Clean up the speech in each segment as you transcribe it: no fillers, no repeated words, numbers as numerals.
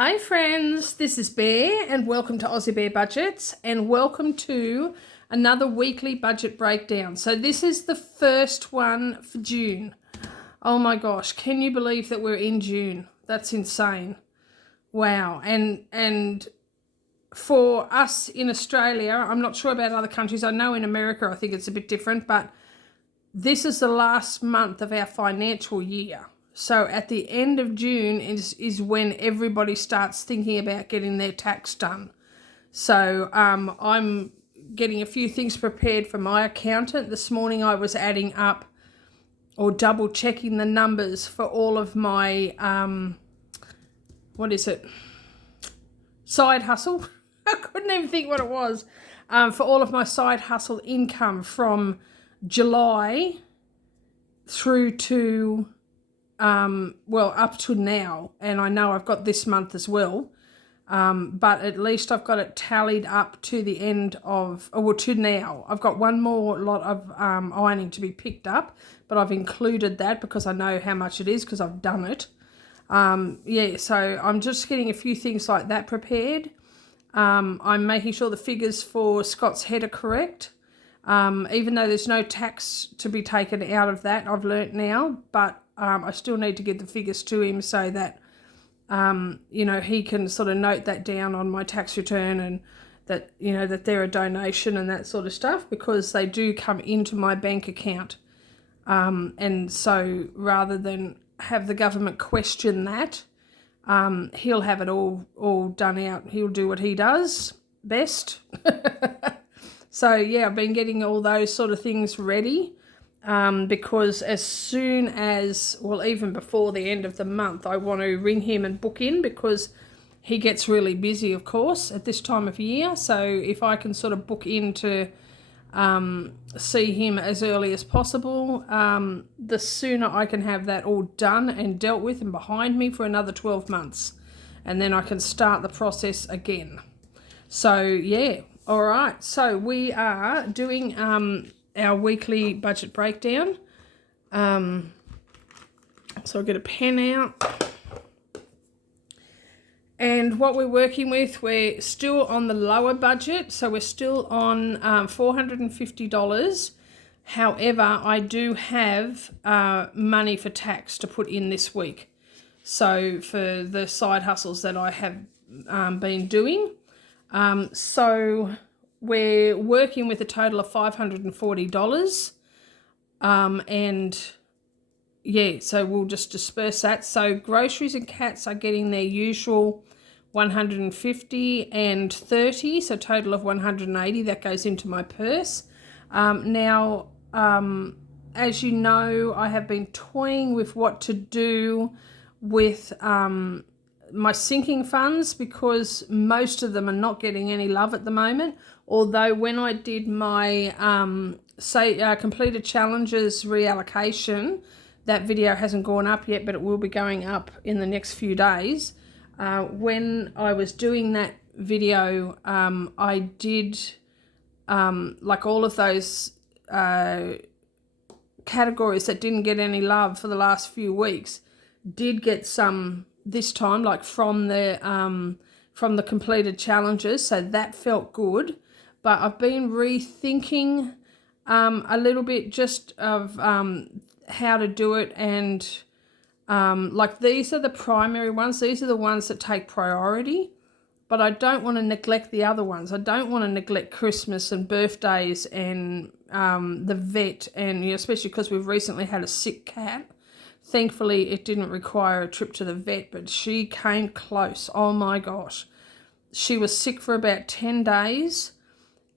Hi friends, this is Bear and welcome to Aussie Bear Budgets and welcome to another weekly budget breakdown. So this is the first one for June. Oh my gosh, can you believe that we're in June? That's insane. Wow. And for us in Australia, I'm not sure about other countries. I know in America I think it's a bit different, but this is the last month of our financial year. So at the end of June is when everybody starts thinking about getting their tax done. So I'm getting a few things prepared for my accountant. This morning I was adding up or double checking the numbers for all of my, side hustle. I couldn't even think what it was. For all of my side hustle income from July through to up to now, and I know I've got this month as well, but at least I've got it tallied up to the end of, to now. I've got one more lot of ironing to be picked up, but I've included that because I know how much it is because I've done it. So I'm just getting a few things like that prepared. I'm making sure the figures for Scott's head are correct. Even though there's no tax to be taken out of that, I've learnt now, but I still need to get the figures to him so that, he can sort of note that down on my tax return and that, that they're a donation and that sort of stuff because they do come into my bank account. And so rather than have the government question that, he'll have it all done out. He'll do what he does best. So, yeah, I've been getting all those sort of things ready because as soon as, even before the end of the month, I want to ring him and book in because he gets really busy, of course, at this time of year. So if I can sort of book in to see him as early as possible, the sooner I can have that all done and dealt with and behind me for another 12 months. And then I can start the process again. So, yeah. All right, so we are doing our weekly budget breakdown. So I'll get a pen out. And what we're working with, we're still on the lower budget, so we're still on $450. However, I do have money for tax to put in this week. So for the side hustles that I have been doing. So we're working with a total of $540. So we'll just disperse that. So groceries and cats are getting their usual $150 and $30, so total of $180. That goes into my purse. As you know, I have been toying with what to do with my sinking funds because most of them are not getting any love at the moment. Although when I did my completed challenges reallocation, that video hasn't gone up yet, but it will be going up in the next few days. When I was doing that video, I did like all of those categories that didn't get any love for the last few weeks did get some this time, like from the completed challenges, so that felt good. But I've been rethinking a little bit just of how to do it, and like these are the primary ones. These are the ones that take priority, but I don't want to neglect the other ones. I don't want to neglect Christmas and birthdays and the vet, and especially because we've recently had a sick cat. Thankfully, it didn't require a trip to the vet, but she came close. Oh, my gosh. She was sick for about 10 days,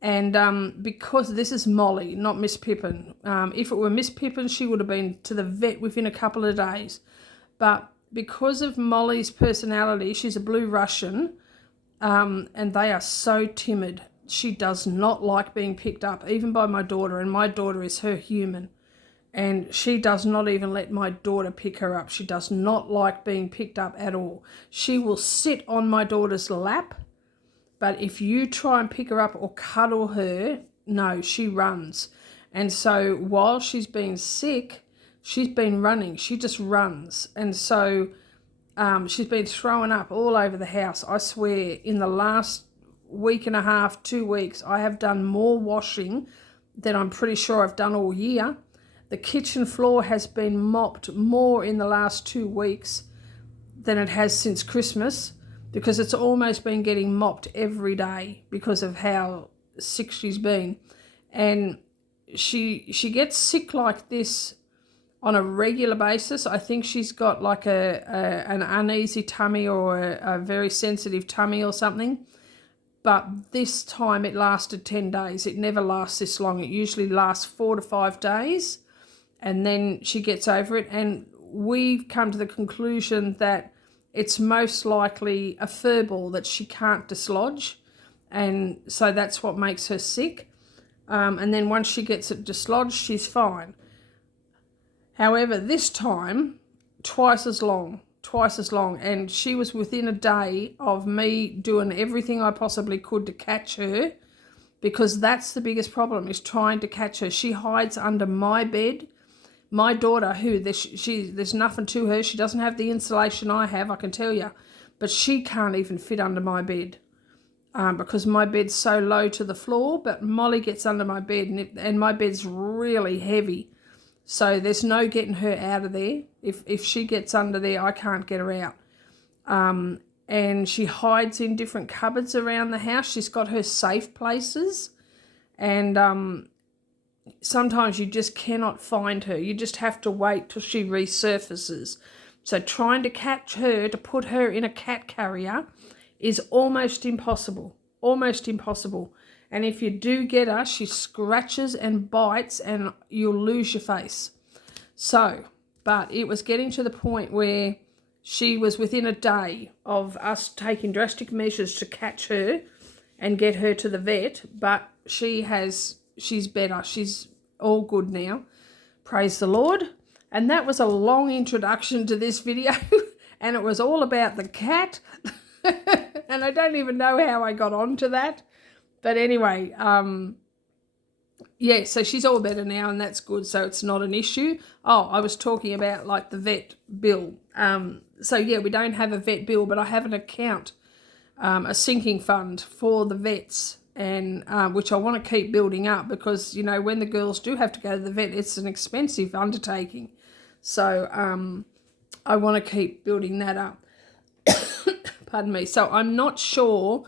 and because this is Molly, not Miss Pippin. If it were Miss Pippin, she would have been to the vet within a couple of days. But because of Molly's personality, she's a blue Russian, and they are so timid. She does not like being picked up, even by my daughter, and my daughter is her human. And she does not even let my daughter pick her up. She does not like being picked up at all. She will sit on my daughter's lap, but if you try and pick her up or cuddle her, no, she runs. And so while she's been sick, she's been running. She just runs. And so she's been throwing up all over the house. I swear, in the last week and a half, 2 weeks, I have done more washing than I'm pretty sure I've done all year. The kitchen floor has been mopped more in the last 2 weeks than it has since Christmas, because it's almost been getting mopped every day because of how sick she's been. And she gets sick like this on a regular basis. I think she's got like an uneasy tummy or a very sensitive tummy or something. But this time it lasted 10 days. It never lasts this long. It usually lasts 4 to 5 days, and then she gets over it. And we've come to the conclusion that it's most likely a fur ball that she can't dislodge, and so that's what makes her sick. And then once she gets it dislodged, she's fine. However, this time, twice as long, and she was within a day of me doing everything I possibly could to catch her, because that's the biggest problem, is trying to catch her. She hides under my bed. My daughter, there's nothing to her. She doesn't have the insulation I have, I can tell you, but she can't even fit under my bed because my bed's so low to the floor. But Molly gets under my bed, and my bed's really heavy. So there's no getting her out of there. If she gets under there, I can't get her out. And she hides in different cupboards around the house. She's got her safe places. And sometimes you just cannot find her. You just have to wait till she resurfaces. So trying to catch her, to put her in a cat carrier, is almost impossible. Almost impossible. And if you do get her, she scratches and bites and you'll lose your face. So, but it was getting to the point where she was within a day of us taking drastic measures to catch her and get her to the vet. But she's better. She's all good now. Praise the Lord. And that was a long introduction to this video. And it was all about the cat. And I don't even know how I got onto that. But anyway, yeah, so she's all better now, and that's good, so it's not an issue. Oh, I was talking about like the vet bill. So yeah, we don't have a vet bill, but I have an account, a sinking fund for the vets, and which I want to keep building up, because, you know, when the girls do have to go to the vet, it's an expensive undertaking. So I want to keep building that up. Pardon me. So I'm not sure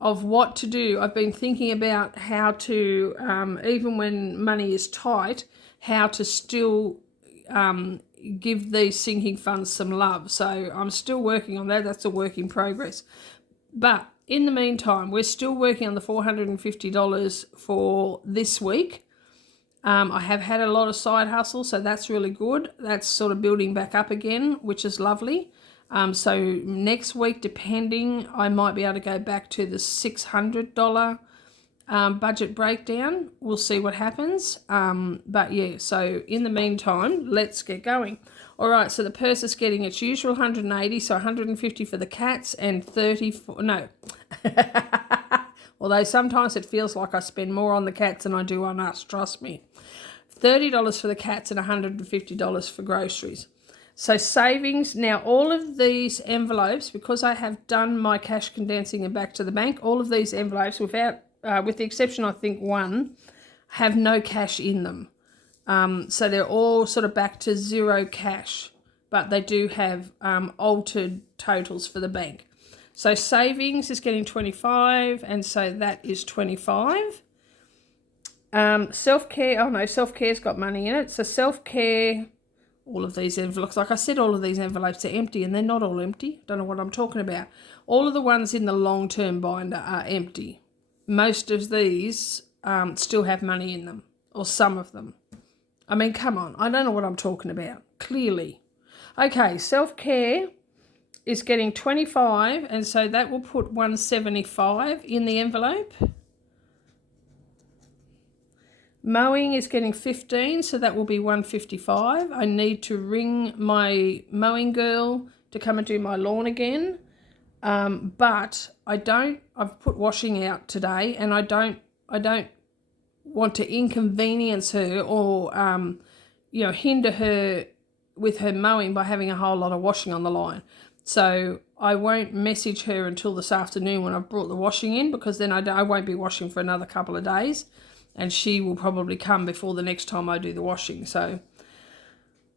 of what to do. I've been thinking about how to, even when money is tight, how to still give these sinking funds some love. So I'm still working on that. That's a work in progress. But in the meantime, we're still working on the $450 for this week. I have had a lot of side hustle, so that's really good. That's sort of building back up again, which is lovely. So next week, depending, I might be able to go back to the $600 budget breakdown. We'll see what happens. But yeah, so in the meantime, let's get going. All right, so the purse is getting its usual 180, so 150 for the cats and 30 for, no. Although sometimes it feels like I spend more on the cats than I do on us, trust me. $30 for the cats and $150 for groceries. So savings, now all of these envelopes, because I have done my cash condensing and back to the bank, all of these envelopes, without, with the exception I think one, have no cash in them. So they're all sort of back to zero cash, but they do have altered totals for the bank. So savings is getting 25, and so that is 25. Self-care, oh no, self-care's got money in it. So self-care, all of these envelopes, like I said, all of these envelopes are empty, and they're not all empty. Don't know what I'm talking about. All of the ones in the long-term binder are empty. Most of these still have money in them, or some of them. I mean, come on, I don't know what I'm talking about, clearly. Okay, self-care is getting 25, and so that will put 175 in the envelope. Mowing is getting 15, so that will be 155. I need to ring my mowing girl to come and do my lawn again. But I've put washing out today, and I don't want to inconvenience her or, hinder her with her mowing by having a whole lot of washing on the line. So I won't message her until this afternoon when I've brought the washing in, because then I won't be washing for another couple of days, and she will probably come before the next time I do the washing. So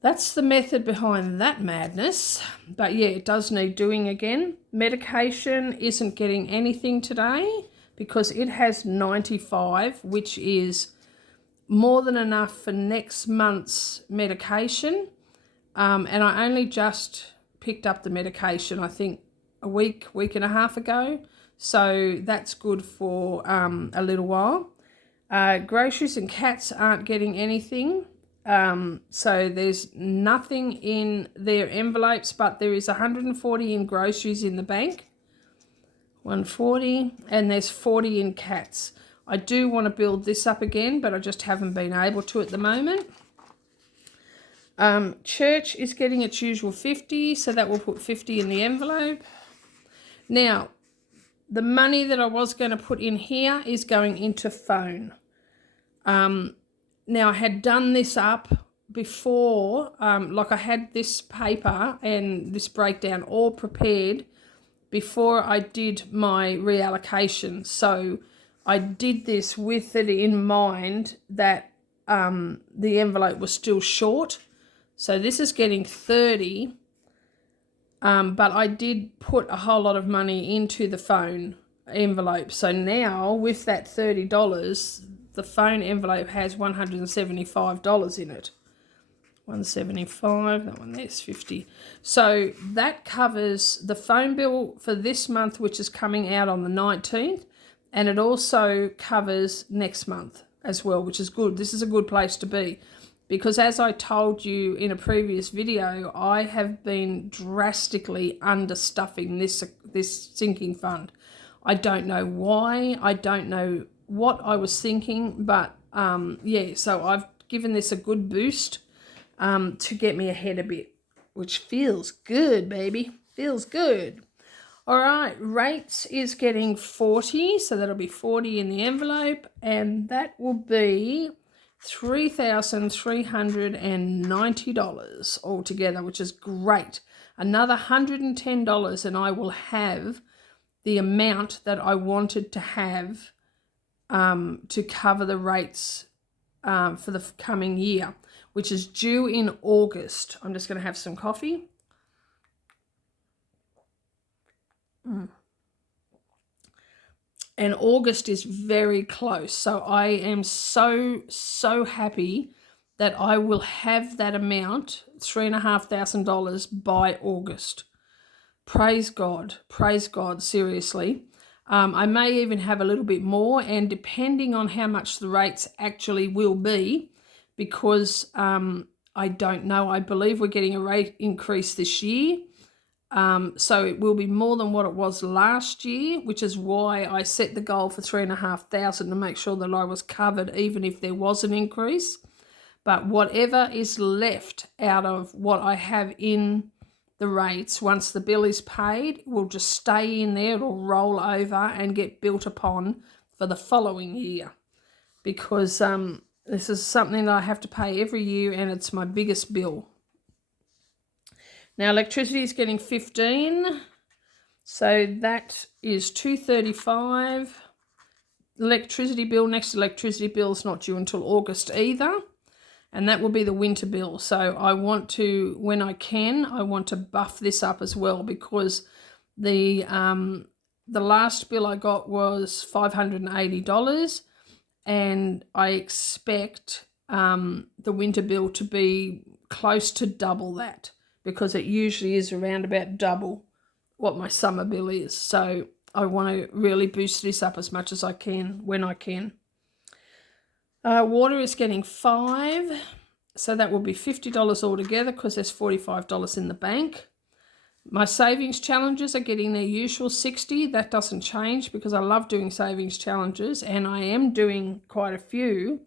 that's the method behind that madness. But yeah, it does need doing again. Medication isn't getting anything today because it has 95, which is more than enough for next month's medication. And I only just picked up the medication, I think a week and a half ago. So that's good for a little while. Groceries and cats aren't getting anything. So there's nothing in their envelopes, but there is 140 in groceries in the bank. 140, and there's 40 in cats. I do want to build this up again, but I just haven't been able to at the moment. Church is getting its usual 50, so that will put 50 in the envelope. Now, the money that I was going to put in here is going into phone. Now, I had done this up before, like I had this paper and this breakdown all prepared before I did my reallocation. So I did this with it in mind that the envelope was still short. So this is getting 30, but I did put a whole lot of money into the phone envelope. So now with that $30, the phone envelope has $175 in it. 175, that one there's 50. So that covers the phone bill for this month, which is coming out on the 19th, and it also covers next month as well, which is good. This is a good place to be, because as I told you in a previous video, I have been drastically understuffing this sinking fund. I don't know why, I don't know what I was thinking, but yeah, so I've given this a good boost to get me ahead a bit, which feels good, baby. Feels good. All right, rates is getting 40, so that'll be 40 in the envelope, and that will be $3,390 altogether, which is great. Another $110, and I will have the amount that I wanted to have to cover the rates for the coming year, which is due in August. I'm just going to have some coffee. And August is very close. So I am so happy that I will have that amount, $3,500 by August. Praise God, seriously. I may even have a little bit more, and depending on how much the rates actually will be, because I don't know, I believe we're getting a rate increase this year. So it will be more than what it was last year, which is why I set the goal for $3,500 to make sure that I was covered even if there was an increase. But whatever is left out of what I have in the rates, once the bill is paid, will just stay in there. It'll roll over and get built upon for the following year, because this is something that I have to pay every year, and it's my biggest bill. Now, electricity is getting 15, so that is $235. Electricity bill, next electricity bill is not due until August either, and that will be the winter bill. So I want to, when I can, I want to buff this up as well, because the last bill I got was $580, and I expect the winter bill to be close to double that, because it usually is around about double what my summer bill is. So I want to really boost this up as much as I can when I can. Water is getting 5, so that will be $50 altogether, because there's $45 in the bank. My savings challenges are getting their usual 60. That doesn't change, because I love doing savings challenges, and I am doing quite a few.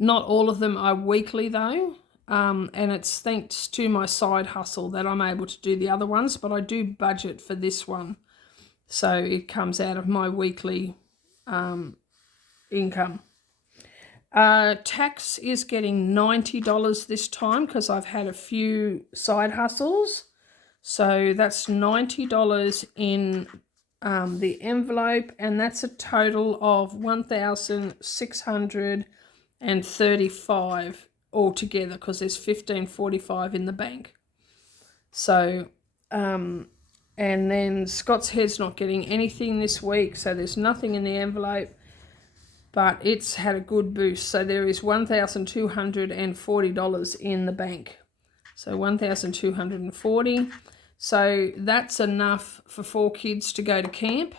Not all of them are weekly though. And it's thanks to my side hustle that I'm able to do the other ones, but I do budget for this one. So it comes out of my weekly income. Tax is getting $90 this time, because I've had a few side hustles. So that's $90 in the envelope, and that's a total of $1,635 altogether, because there's $1,545 in the bank. So, and then Scott's Head's not getting anything this week, so there's nothing in the envelope, but it's had a good boost. So there is $1,240 in the bank. So $1,240. So that's enough for 4 kids to go to camp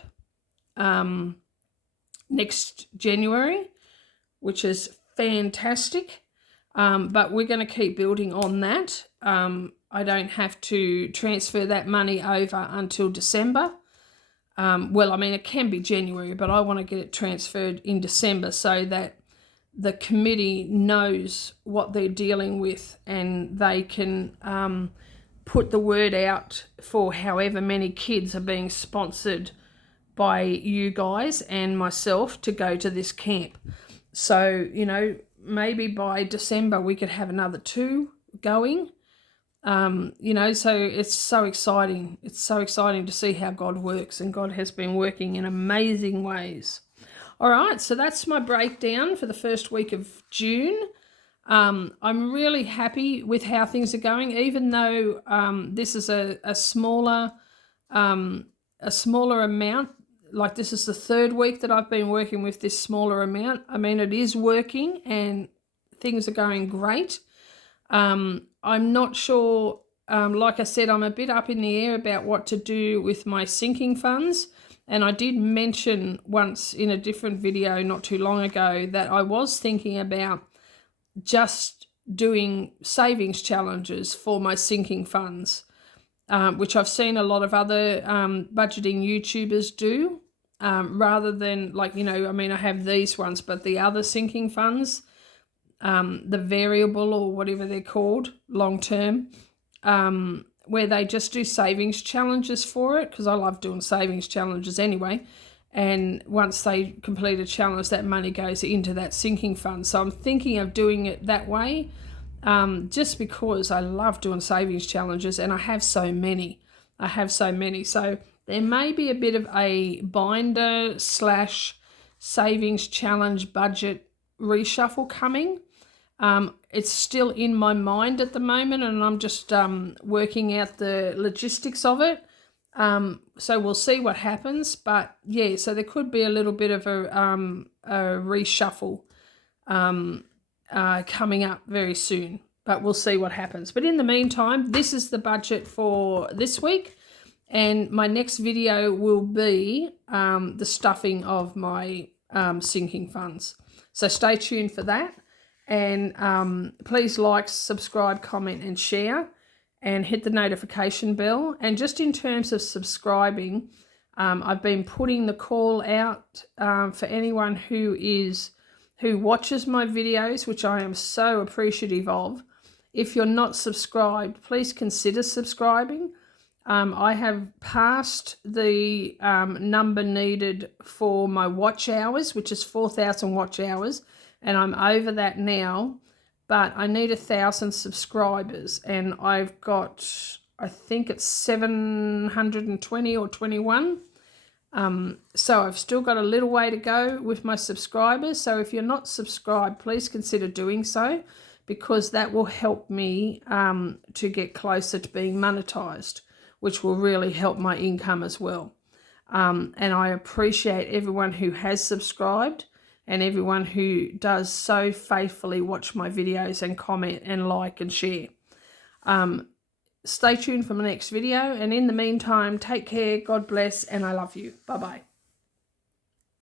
next January, which is fantastic. But we're going to keep building on that. I don't have to transfer that money over until December. Well, I mean, it can be January, but I want to get it transferred in December so that the committee knows what they're dealing with, and they can put the word out for however many kids are being sponsored by you guys and myself to go to this camp. So, you know, maybe by December we could have another 2 going. You know, so it's so exciting. It's so exciting to see how God works, and God has been working in amazing ways. All right, so that's my breakdown for the first week of June. I'm really happy with how things are going, even though this is a smaller amount. Like, this is the 3rd week that I've been working with this smaller amount. I mean, it is working and things are going great. I'm not sure, like I said, I'm a bit up in the air about what to do with my sinking funds. And I did mention once in a different video not too long ago that I was thinking about just doing savings challenges for my sinking funds, which I've seen a lot of other budgeting YouTubers do, rather than, like, you know, I mean, I have these ones, but the other sinking funds, the variable or whatever they're called, long term, where they just do savings challenges for it, because I love doing savings challenges anyway. And once they complete a challenge, that money goes into that sinking fund. So I'm thinking of doing it that way, just because I love doing savings challenges, and I have so many. So there may be a bit of a binder / savings challenge budget reshuffle coming. It's still in my mind at the moment, and I'm just working out the logistics of it. So we'll see what happens. But yeah, so there could be a little bit of a reshuffle coming up very soon, but we'll see what happens. But in the meantime, this is the budget for this week, and my next video will be the stuffing of my sinking funds. So stay tuned for that, and please like, subscribe, comment and share, and hit the notification bell. And just in terms of subscribing, I've been putting the call out for anyone who watches my videos, which I am so appreciative of. If you're not subscribed, please consider subscribing. I have passed the number needed for my watch hours, which is 4,000 watch hours, and I'm over that now. But I need 1,000 subscribers, and I've got, I think it's 720 or 21. So I've still got a little way to go with my subscribers. So if you're not subscribed, please consider doing so, because that will help me to get closer to being monetized, which will really help my income as well. And I appreciate everyone who has subscribed, and everyone who does so faithfully watch my videos and comment and like and share. Stay tuned for my next video, and in the meantime, take care, God bless, and I love you. Bye-bye.